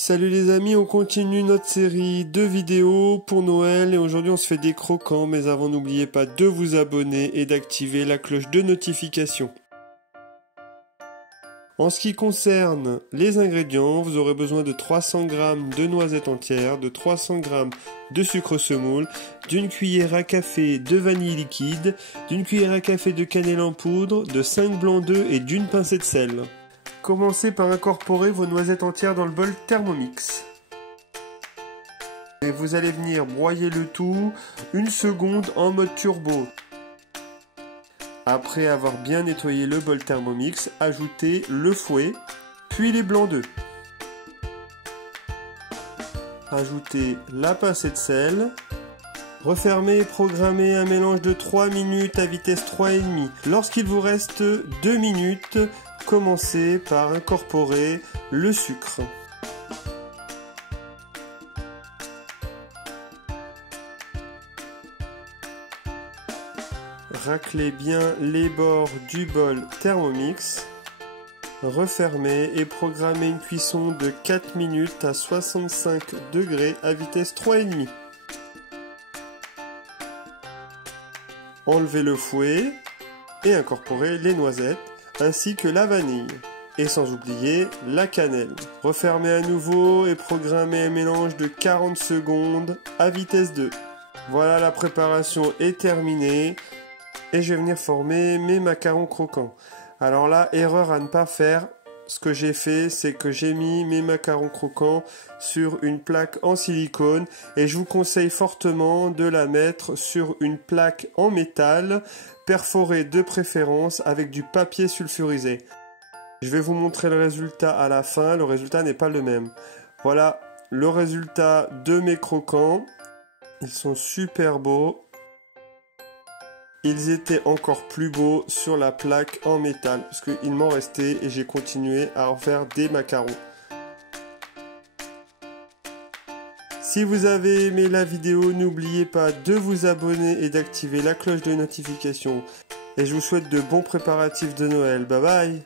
Salut les amis, on continue notre série de vidéos pour Noël et aujourd'hui on se fait des croquants, mais avant n'oubliez pas de vous abonner et d'activer la cloche de notification. En ce qui concerne les ingrédients, vous aurez besoin de 300 g de noisettes entières, de 300 g de sucre semoule, d'une cuillère à café de vanille liquide, d'une cuillère à café de cannelle en poudre, de 5 blancs d'œufs et d'une pincée de sel. Commencez par incorporer vos noisettes entières dans le bol Thermomix. Et vous allez venir broyer le tout 1 seconde en mode turbo. Après avoir bien nettoyé le bol Thermomix, ajoutez le fouet, puis les blancs d'œufs. Ajoutez la pincée de sel. Refermez et programmez un mélange de 3 minutes à vitesse 3,5. Lorsqu'il vous reste 2 minutes, commencez par incorporer le sucre. Raclez bien les bords du bol Thermomix. Refermez et programmez une cuisson de 4 minutes à 65 degrés à vitesse 3,5. Enlevez le fouet et incorporez les noisettes ainsi que la vanille. Et sans oublier la cannelle. Refermez à nouveau et programmez un mélange de 40 secondes à vitesse 2. Voilà, la préparation est terminée. Et je vais venir former mes macarons croquants. Alors là, erreur à ne pas faire. Ce que j'ai fait, c'est que j'ai mis mes macarons croquants sur une plaque en silicone. Et je vous conseille fortement de la mettre sur une plaque en métal, perforée de préférence avec du papier sulfurisé. Je vais vous montrer le résultat à la fin. Le résultat n'est pas le même. Voilà le résultat de mes croquants. Ils sont super beaux. Ils étaient encore plus beaux sur la plaque en métal, parce qu'il m'en restait et j'ai continué à en faire des macarons. Si vous avez aimé la vidéo, n'oubliez pas de vous abonner et d'activer la cloche de notification. Et je vous souhaite de bons préparatifs de Noël. Bye bye!